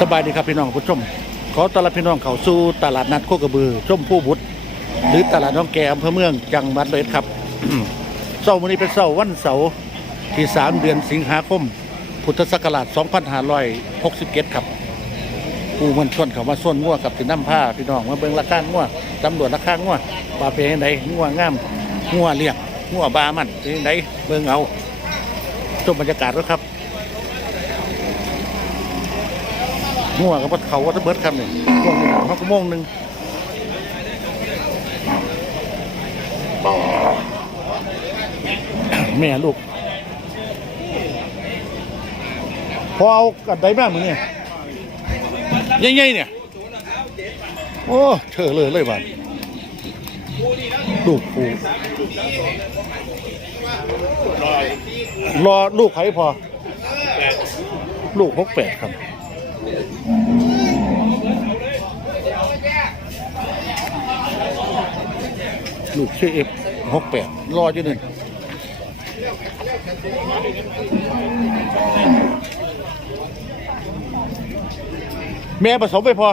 สบายดีครับพี่น้องผู้ชม ขอต้อนรับพี่น้องเขาสู่ตลาดนัดโคกระบือชมผู้บุตรหรือตลาดน้องแกอำเภอเมืองจังหวัดเลยครับเสาร์วันนี้เป็นเสาร์วันเสาร์ที่ 3 เดือนสิงหาคม พุทธศักราช2567ครับผู้มันชนเขามาส้นงัวกับติน้ำผ้าพี่น้องมาเบิ่งราคางัวตำรวจราคางัวปลาเพงไดงัวงามงัวเลี้ยงงัวบามันเป็นไดเบิ่งเอาชมบรรยากาศด้วครับ งัวกับเขาวัตเบิร์ดครับนี่ช่วงนี้เขาก็โมงหนึ่งแม่ลูก พอเอากันได้บ้างมึงเนี่ยยังไงเนี่ย โอ้เธอเลยเลยบ้านลูกปูรอลูกใครพอ ลูกหกแปดครับ ลูกชื่อเอฟหกแปดรออยู่หนึ่งแม่ผสมไปพอ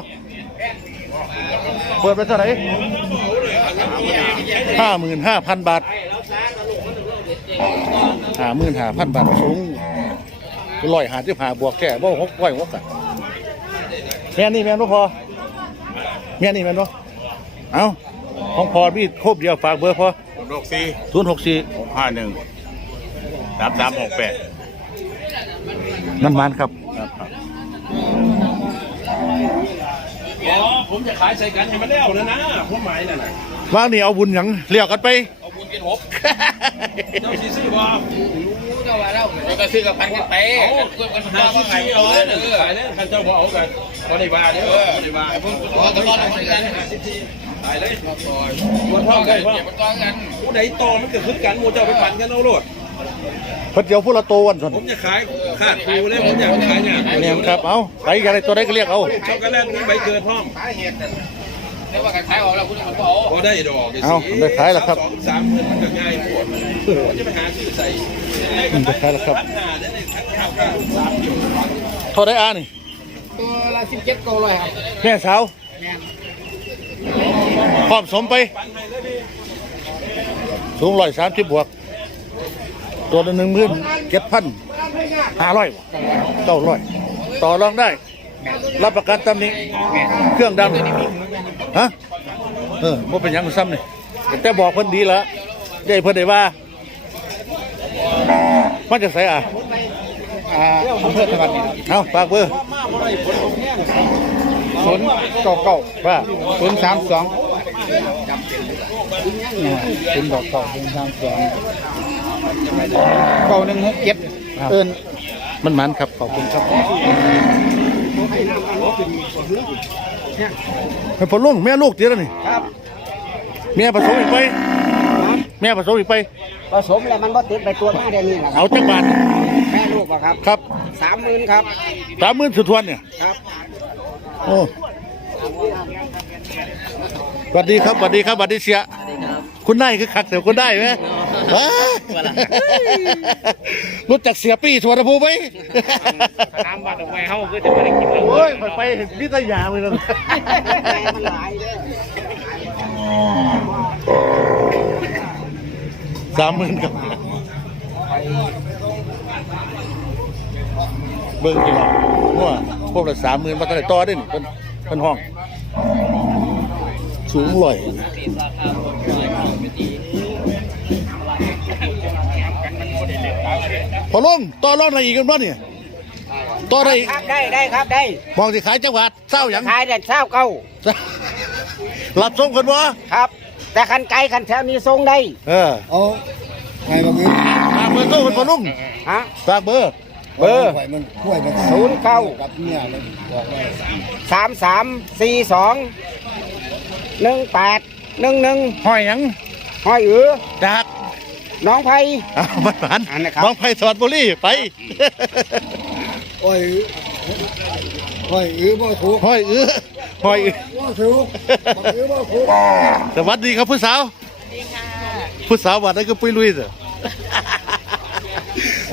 เปิดไปเท่าไหร่ห้าหมื่นห้าพันบาทห้าหมื่นห้าพันบาทสูงร้อยหาที่หาบวกแก่บ่หกร้อยหกอะ แม่นี่แม่นบ่พอแม่นี่แม่นบ่เอาของพอพี่ครบเดียวฝากเบอร์พอหกสี่ศูนย์หกสี่หกห้าหนึ่งสามสามหกแปดนั่นมันครับอ๋อผมจะขายใส่กันให้มันแล้วนะนะผมหมายน่ะนะว่างนี่เอาบุญหยังเรียกกันไปเอาบุญ กินหบเจ้าซีซื้อบ่เราก็ซื้อกับพันกันไปเอาหาซีซีเอาเลยนะขายเลยคันเจ้าบ่เอากันบ่ได้บาเด้อบ่ได้บาพอตลอดเหมือนกันขายเลยมันเท่ากันพ่อเก็บมันต้องกันผู้ใดต่อมันก็คือกันหมู่เจ้าไปปั่นกันเอาโลดเพิ่นเดียวพูละโตวันส่วนผมจะขายขาดครูเลยผมอยากขายเนี่ยเนี่ยครับเอาไปอะไรตัวใดก็เรียกเอาช็อกโกแลตมีใบเกิดพร้อม สาเหตุนั่นเรียกว่าการขายออกแล้วคุณมันก็เอาบ่ได้ดอกเอาได้ขายแล้วครับ สองสามหมื่นมันก็ง่ายปวดผมจะไปหาซื้อใส่อืมได้ขายแล้วครับพันหาได้เลยครับครับสามอยู่เท่าไดอานี่ตัวละสิบเจ็ดโกเลยครับแม่สาวแม่นพร้อมสมไป สูงร้อยสามสิบบวก ตัวละหนึ่งหมื่นเจ็ดพันห้าร้อยเก้าร้อยต่อรองได้ รับประกันตำหนิเครื่องดำฮะเออบ่เป็นหยังซ้ำนี่แต่บอกเพิ่นดีแล้วได้เพิ่นได้ว่ามันจะใส่อะอ่าอำเภอตะวันนี่เอาฝากเบอร์ศูนย์เก้าเก้าว่าศูนย์สามสองศูนย์เก้าเก้าศูนย์สามสองเก้าหนึ่งหกเจ็ดเอินมันมันครับขอบคุณครับ ให้พอลุงแม่ลูกเดียวนี่ครับ แม่ผสมอีกไป แม่ผสมอีกไป ผสมแล้วมันบ่ติดไปตัวมาเดี๋ยวนี้นะครัเอาบจักบาทแม่ลูกอะครับครับสามหมื่นครับสามหมื่นสุดทวนเนี่ย ครับโอ้สวัสดีครับสวัสดีครับสวัสดีเสีย คุณได้คือขัดเสียวคุณได้ไหม ว้ารู้จักเสียปี้ทวนภูมิไหมน้ำบัตรออกไปเขาก็จะไม่ได้กินเลยโอ้ยไปไปเห็นนิตยาเลยนะมันหลายเลยสามหมื่นกับเบิ้งกี่หรอว่าพวกเราสามหมื่นมาตั้งแต่ต่อได้นี่เป็นเป็นห้อง สูงลอย พอลงต่อรองอะไรอีกกันบ้างเนี่ยต่ออะไรอีกครับได้ได้ครับได้มองสิขายจังหวัดเศร้าหยังขายเด็ดเช้าเก้ารับส่งคนวะครับ แต่คันไกลคันแถวนี้ทรงได้ เออเอาไงบางทีฝากเบอร์โทรคนพอลุงฮะฝากเบอร์เบอร์ไฟมันช่วยมันศูนย์เก้ากับเนี่ยมันบอกว่าสามสามสี่สองหนึ่งแปดหนึ่งหนึ่งห้อยหยังห้อยอือจาก น้องไผ่อ้าวมันผ่านอันนะครับ น้องไผ่สวัสดิ์บุรีไปโอ้ยโอ้ยอือบ่ถูกห้อยอื้อห้อยอื้อบ่ถูกบ่อือบ่ถูกสวัสดีครับผู้สาวผู้สาววันนั้นก็ปุ้ยลุยเถอะ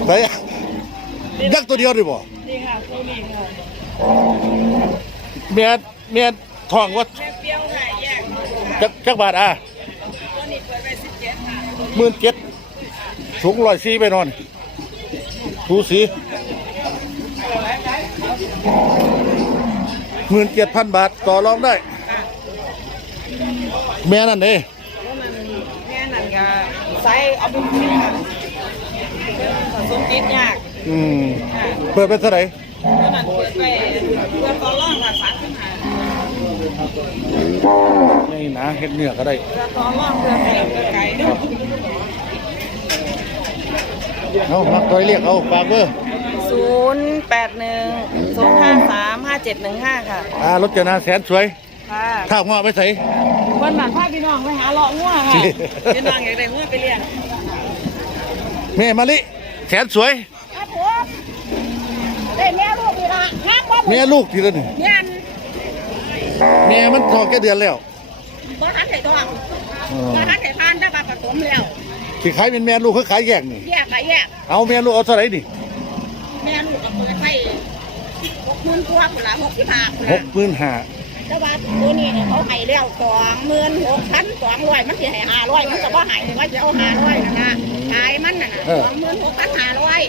ไปยักษ์ตัวเดียวดิบ่นี่ค่ะคู่นี้ค่ะเมียเมียทองว่าแม่เปรี้ยวค่ะแยกจักจักบาทอะตัวนี้เปิดไปสิบเจ็ดค่ะหมื่นเจ็ด สูงร้อยสี่ไปนอนถูสีหมื่นเจ็ดพันบาทต่อรองได้ แม่นั่นเองแล้วมันแม่นั่นก็ใส่เอาไปกินค่ะผสมติดยากอืมค่ะเปิดเป็นเท่าไหร่ตัวนั้นเปิดไปเพื่อต่อรองค่ะสามสิบห้านี่นะเฮ็ดเนื้อก็ได้เพื่อต่อรองเพื่อไก่เพื่อไก่ เด้อเอามักต่อยเรียกเอาฝากเบอร์ศูนย์แปดหนึ่งศูนย์ห้าสามห้าเจ็ดหนึ่งห้าค่ะ อ่ารถจนาแสนสวยค่ะข้าวงอไปใส่วันนั้นพาพี่น้องไปหาเลาะงัวค่ะพี่น้องอยากได้งัวไปเลี้ยงแม่มะลิแสนสวยครับผมได้แม่ลูกอีละงามบ่แม่ลูกทีละหนึ่งเนี่ยแม่มันทองแค่เดือนแล้วบ่ทันได้ดอกอ๋อบ่ทันได้ทานได้บัดผสมแล้ว ที่ขายเป็นแม่ลูกเขาขายแยกนี่แยกไปแยกเอาแม่ลูกเอาเท่าไหร่นี่แม่ลูกก็เปิดไปหกหมื่นกว่าพุ่นละหกสิบห้าพุ่นหละกหมื่นห้าแต่ว่าตัวนี้เนี่ยเขาให้แล้วสองหมื่นหกพันสองร้อยมันสิให้ห้าร้อยมันก็บ่ให้ว่าจะเอาห้าร้อยนะนะขายมันน่ะนะสองหมื่นหกพันห้าร้อย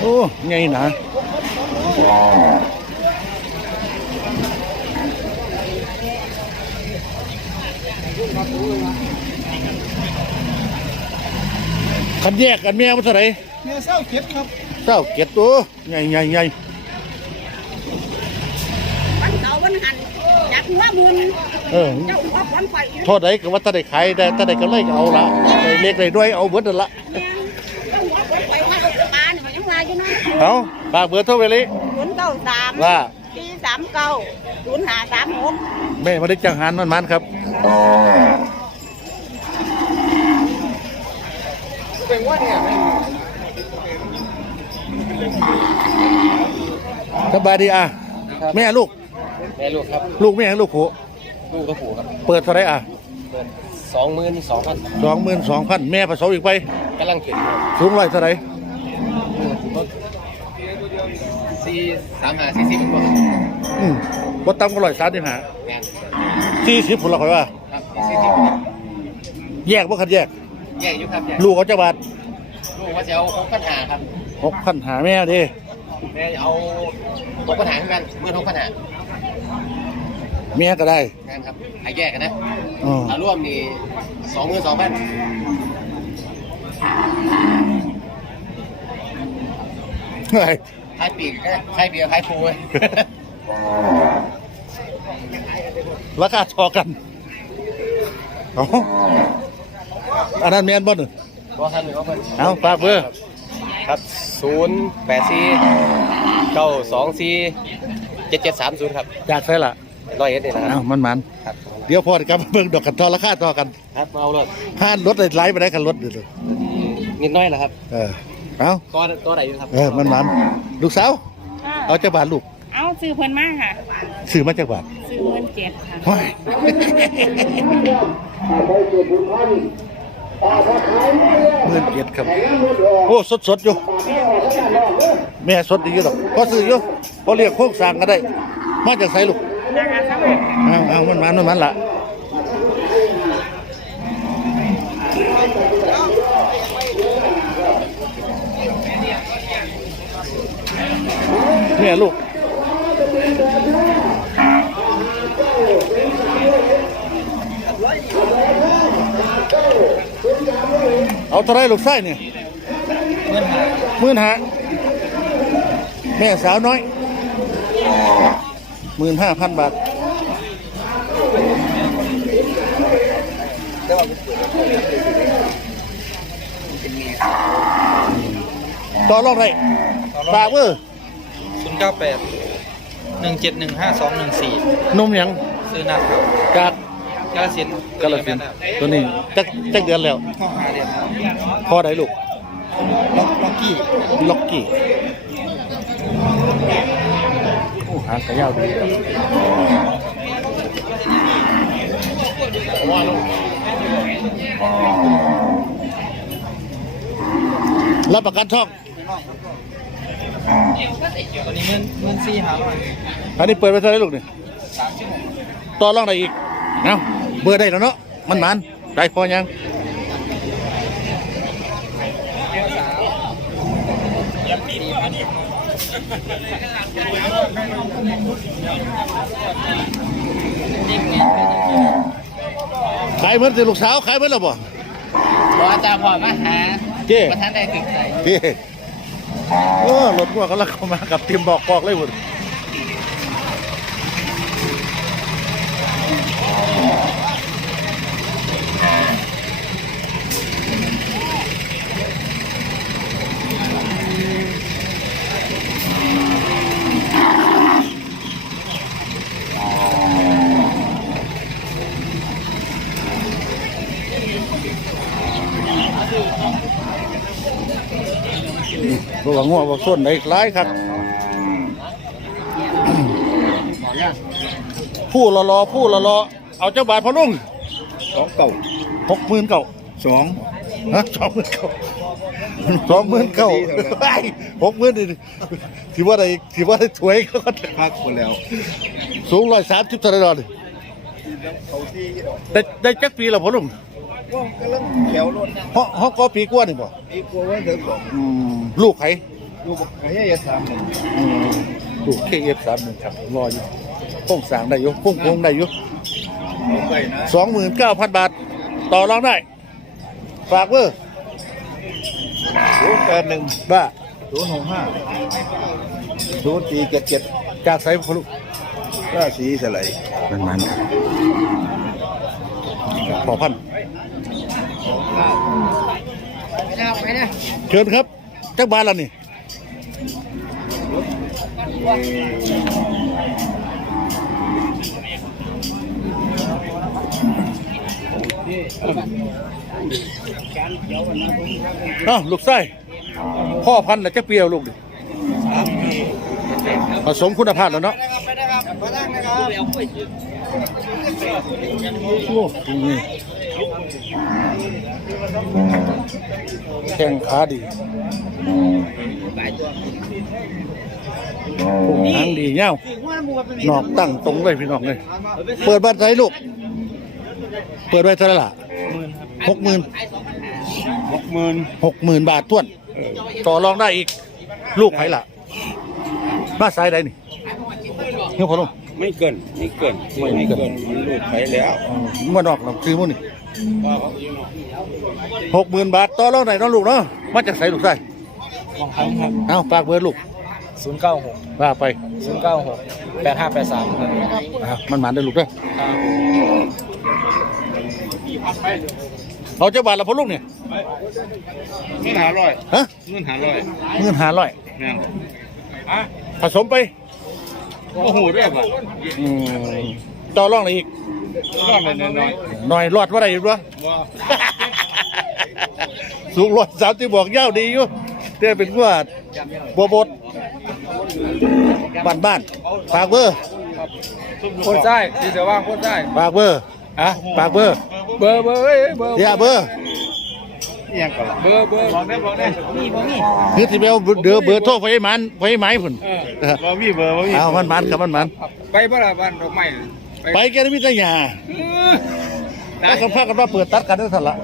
โอ้ไงนะ คันแยกกันแม่มันเท่าไหร่เนี่ยเศร้าเก็บครับเจ้าเก็ดตัวใหญ่ใหญ่ใหญ่วันเสาร์วันหันจับหัวหมื่นเออเจ้าหัวขวัญไปเท่าใดก็ว่าถ้าได้ขายได้ถ้าได้ก็เลยก็เอาละได้เล็กได้ด้วยเอาเบิดนั่นละแม่เจ้าหัวขวัญไปว่าเอาปลาเนี่ยมันยังว่าอยู่เนาะเอาฝากเบอร์โทรไปเลยศูนย์เก้าสามว่าสี่สามเก้าศูนย์ห้าสามหกแม่มาได้จังหันมันมันครับ เป็นว่าเนี่ย ส บายดีอะแม่ลูก แม่ลูกครับ ลูกแม่ลูกโหลูกกระผูครับเปิดเท่าไหรอะสองหมื่นสองพันสองหมื่นสองพันแม่ผสมอีกไป กำลังเข็นสูงร้อยเท่าไหรสี่สามห้าสี่สิบกว่าอืมบ่ต่ำกว่าร้อยสามสิบห้างานสี่สิบผุนละค่อยว่า ครับสี่สิบแยกบ่คันแยก แยกอยู่ครับแยกลูกเอาจักบาทลูกว่าจะเอาหกพันหาครับหกพันหาแม่ดิ แม่จะเอาหกพันหาเหมือนกันเมื่อหกพันหาแม่ก็ได้งานครับหายแยกกันนะอ๋อเอาร่วมนี่สองหมื่นสองพันเฮ้ยขายปีกนะขายปีกขายฟูเลยราคาทอกันเอาอันนั้นแม่นบ่หนึ่งบอกท่านหนึ่งว่าเพิ่นเอาฝากเบอร์ ครับศูนย์แปดสี่เก้าสองสี่เจ็ดเจ็ดสามศูนย์ครับจากใช่ละร้อยเอ็ดนี่นะคเอารับมันมันครับเดี๋ยวพอดีครับเบิ่งดอกกันทอราคาทอกันครับมาเอารถห้ารถได้ไล่ไปได้กันรถเดี๋ยวนิดน้อยแหละครับเออเอาก็ก็ได้อยู่ครับเออมันมันลูกสาวเอาจักบาทลูกเอาซื้อเพิ่นมากค่ะ ซื้อมาจักบาทซื้อเงินเจ็ดค่ะ โอ้ย หมื่นเจ็ดครับ โอ้สดสดๆอยู่ แม่สดดีอยู่ดอกพอซื้ออยู่พอเรียกโค้งสร้างก็ได้ มาจากไสลูกราคาเท่าไหร่เอาเอามันมันมันมันละเนี่ยลูก เอาเท่าไรลูกไส้เนี่ยหมื่นห้าแม่สาวน้อยหมื่นห้าพันบาทต่อรอบไรฝากเบอร์ศูนย์เก้าแปดหนึ่งเจ็ดหนึ่งห้าสองหนึ่งสี่นุ่มหยัง ซื้อนัดครับจาก กาลสินธุ์กาลสินธุ์ตัวนี้จักจักเดือนแล้วข้อหาเดียนครับพอได้ลูก ล็อกล็อกกี้ล็อกกี้โอ้หางกระยาวดีครับรับประกันช่อง ตัวนี้เงินเงินสี่หาร้อยอันนี้เปิดไปเท่าไหรลูกเนี่ยต่อรองได้อีก เอ้า เบอร์ได้แล้วเนาะมันมันใจพอยังขายเหมือนสิลูกสาวขายเหมือนแล้วบ่บอจ่าพอมาหาเจ้ประธานได้ถึงใจเจ้โอ้รถพวกกำลังเข้ามากับทีมบอกกอกเลยหมด งัวบอกส้นไหนร้ายครับผู้รอรอผู้รอรอเอาเจ้าบาทพอลุงสองเก่าหกหมื่นเก่าสองฮะสองหมื่นเก่าสองหมื่นเก่าหกหมื่นดิถือว่าได้ถือว่าได้ถวยเขาก็พักหมดแล้ว สูงร้อยสามสิบเท่ารดเขาที่ได้ได้จักปีแล้วพอลุงเพราะเขาก็ปีกว่านี่บ่อีกว่าเดินบอกอืมลู กไผลูกใครจะทำหนึ่งอืมลูกเคเอฟสามหนึ่งครับรออยู่โค้งสร้างได้อยู่โค้งโค้งได้อยู่ไปนะสองหมื่นเก้าพันบาท ต่อรองได้ ฝากเบอร์ศูนย์แปดหนึ่งบ้าศูนย์หกห้าศูนย์สี่เจ็ดเจ็ดจากไซพลุราศีสไลด์มันมันพอพันเชิญครับจักบาทแล้วนี่ เอ้าลูกไส้พ่อพันธุ์แล้วจะเปรี้ยวลูกดิผสมคุณภาพแล้วเนาะโอ้นี่แข้งขาดี หางดีเงี้ยวหนอกตั้งตรงเลยพี่น้องเลยเปิดบ้านไรลูก เปิดไว้เท่าไหร่ล่ะหกหมื่นหกหมื่นหกหมื่นบาทท้วน ต่อรองได้อีก ลูกไผ่ล่ะบ้านซ้ายใดนี่เฮ้ยพอลงไม่เกินไม่เกินไม่เกินมันลูกไปแล้วเมื่อนอกเราคือมุ่นนี่หกหมื่นบาทต่อรองไหนน้องลูกเนาะมาจากใส่ลูกใส่ของเขาครับเอาฝากเบอร์ลูก ศูนย์เก้าหกว่าไปศูนย์เก้าหกแปดห้าแปดสามครับอะมันหมานได้ลูกเด้อเอาเจ้าบาทละพอลูกเนี่ยเงินหาร้อยฮะเงินหาร้อยเงินหาร้อยแม่งผสมไปโอ้โหด้วยป่ะอืมต่อรองอะไรอีกรอดเลยน้อยหน่อยรอดว่าไรอยู่วะว่าสูงร้อยสามที่บอกยาวดีอยู่แต่เป็นว่าบัวบด บ้านบ้านๆฝากเบอร์โคตรใต้ที่เสือว่างโคตรใต้ฝากเบอร์อะฝากเบอร์ เบอร์เบอร์เอ้ยเบอร์เดี๋ยวเบอร์ยังก่อนเบอร์เบอร์บอกได้บอกได้มีบ่มีคือที่เบลเดือเบอร์โทรไฟมันไฟไม้พุ่นว่ามีเบอร์ว่ามีเอามันมันครับมันมันไปบ่ล่ะบ้านดอกไม้ไปแกได้มิตรยาแล้วคนพากันว่าเปิดตัดกันได้ทันละ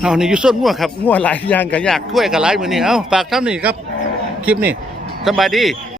เอานี่อยู่ส้นงัวครับงัวหลายอย่างกับยากถ้วยกับหลายมือนี่เอาฝากท่านนี่ครับ คลิปนี่สบายดี